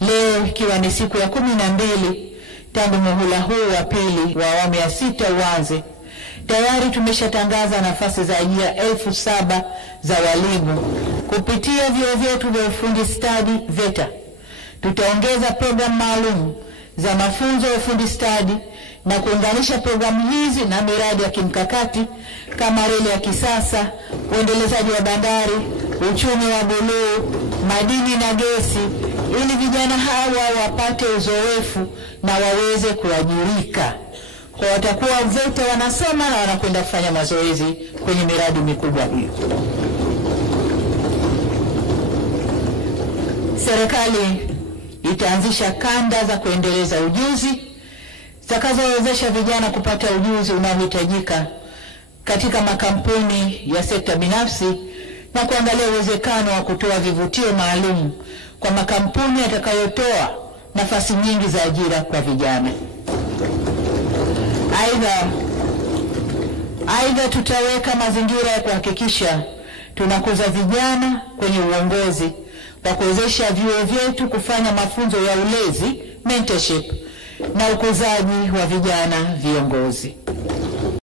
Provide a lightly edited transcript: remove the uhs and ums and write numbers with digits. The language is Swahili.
Leo ikiwa ni siku ya 12 tangu muhula huu wa pili wa awamu ya 6 uanze, tayari tumeshatangaza nafasi za ajira 7,000 za walimu kupitia vyuo vyetu vya ufundi stadi VETA. Tutaongeza programu maalum za mafunzo ya ufundi stadi na kuunganisha programu hizi na miradi ya kimkakati kama reli ya kisasa, uendelezaji wa bandari, uchumi wa buluu, madini na gesi, ili vijana hawa wapate uzoefu na waweze kuajirika. Kwa watakuwa VETA wanasoma na wanakwenda kufanya mazoezi kwenye miradi mikubwa hiyo. Serikali itaanzisha kanda za kuendeleza ujuzi zitakazowezesha vijana kupata ujuzi unaohitajika katika makampuni ya sekta binafsi na kuangalia uwezekano wa kutoa vivutio maalum kwa makampuni yatakayotoa nafasi nyingi za ajira kwa vijana. Aidha, tutaweka mazingira ya kuhakikisha tunakuza vijana kwenye uongozi kwa kuwezesha vyuo vyetu kufanya mafunzo ya ulezi, mentorship, na ukuzaji wa vijana viongozi.